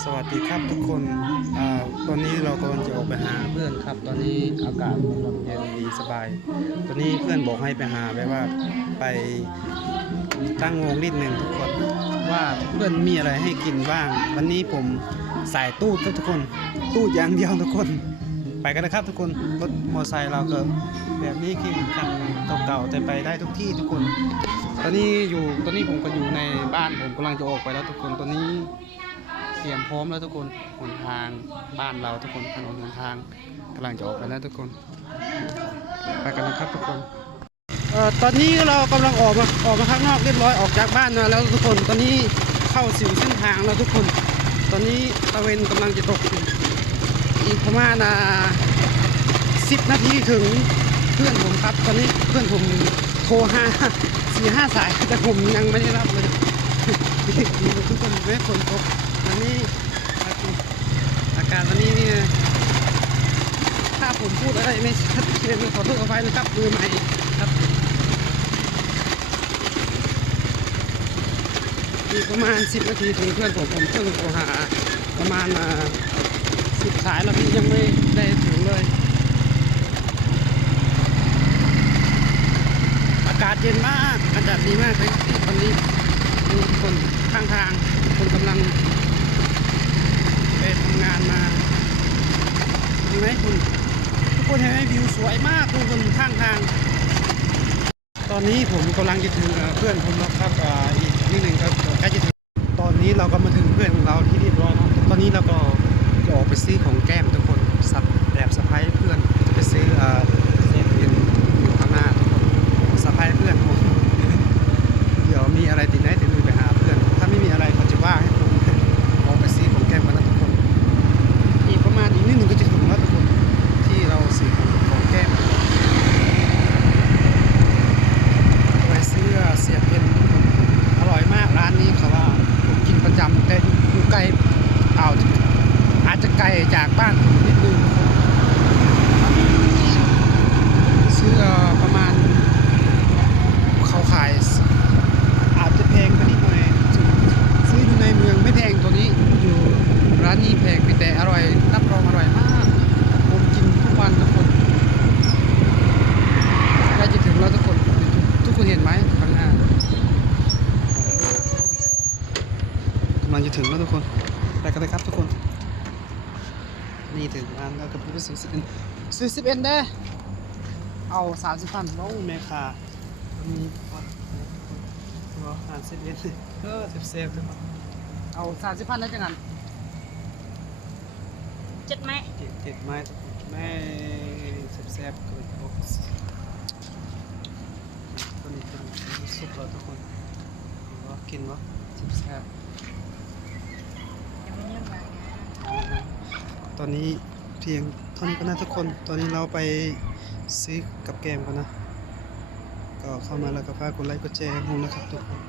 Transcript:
สวัสดีครับทุกคนตอนนี้เรากำลังจะออกไปหาเพื่อนครับ ตอนนี้อากาศกำลังเย็นดีสบาย ตอนนี้เพื่อนบอกให้ไปหาแบบว่าไปตั้งวงลิ้นหนึ่งทุกคนว่าเพื่อนมีอะไรให้กินบ้าง วันนี้ผมใส่ตู้ครับทุกคนตู้อย่างเดียวทุกคน ไปกันนะครับทุกคนรถมอเตอร์ไซค์เราก็แบบนี้คือคันเก่าๆแต่ไปได้ทุกที่ทุกคน ตอนนี้ผมก็อยู่ในบ้านผมกำลังจะออกไปแล้วทุกคนตอนนี้เตรียมพร้อมแล้วทุกคนหนทางบ้านเราทุกคนถนนหนทางกำลังจะออกไปแล้วทุกคนไปกันนะครับทุกคนตอนนี้เรากำลังออกมาข้างนอกเรียบร้อยออกจากบ้านมาแล้วทุกคนตอนนี้เข้าสู่เส้นทางแล้วทุกคน ตอนนี้ตะเวนกำลังจะตกอีกประมาณ10 นาทีถึงเพื่อนผมครับตอนนี้เพื่อนผมโทร4-5 สายแต่ผมยังไม่ได้รับเลยทุกคนไม่ฝนตกวันนี้อากาศวันนี้นี่ถ้าผมพูดอะไรไม่ชัดเจนขอโทษขออภัยนะครับมือใหม่ครับอีกประมาณ10 นาทีถึงเพื่อนผมเพิ่งโทรหาประมาณ10 สายแล้วพี่ยังไม่ได้ถึงเลยอากาศเย็นมากอากาศดีมากเลยตอนนี้ทุกคนข้างทางคนกำลังไปทำงานมาเห็นไหมคุณทุกคนเห็นไหมวิวสวยมากทุกคนข้างทางตอนนี้ผมกำลังจะถึงเพื่อนผมแล้วครับอีกนิดหนึ่งครับใกล้จะถึงตอนนี้เราก็มาถึงเพื่อนของเราที่เรียบร้อยแล้วตอนนี้เราก็จะออกไปซื้อของแก้มทุกคนแอบสะพายเพื่อนจะไปซื้อเซเว่นอยู่ข้างหน้าทุกคนสะพายเพื่อนผมเดี๋ยวมีอะไรติดไหนติดมือไปหาเพื่อนถ้าไม่มีอะไรเขาจะว่าให้ผมออกไปซื้อของแก้มกันนะทุกคนอีกประมาณอีกนิดหนึ่งก็จะถึงแล้วทุกคนที่เราซื้อของแก้มไปซื้อเสียบเอ็นอร่อยมากร้านนี้เขาว่าผมกินประจำแต่อยู่ไกลอาจจะไกลจากบ้านผมนิดนึงซื้อประมาณเขาขายอาจจะแพงไปนิดหน่อยซื้ออยู่ในเมืองไม่แพงตัวนี้อยู่ร้านนี้แพงแต่อร่อยรับรองอร่อยมากผมกินทุกวันทุกคนใกล้จะถึงแล้วทุกคนเห็นไหมข้างหน้ากำลังจะถึงแล้วทุกคนไปกันเลยครับทุกคนนี่ถึงร้านแล้วก็พูดซื้อ11ได้เอา30,000ว้าวแม่ค้ามีอาหาร11เซฟทุกคนเอา30,000ได้จังงั้น7 ไม้ เจ็ดไม้แม่แซ่บๆเกินพวกตัวนี้เป็นซุปเราทุกคนว่ากินวะแซ่บตอนนี้เพียงเท่านี้ก็น่าทุกคนตอนนี้เราไปซื้อกับแกมกันนะก็เข้ามาแล้วก็ฝากกดไลค์กดแชร์ให้ผมนะครับทุกคน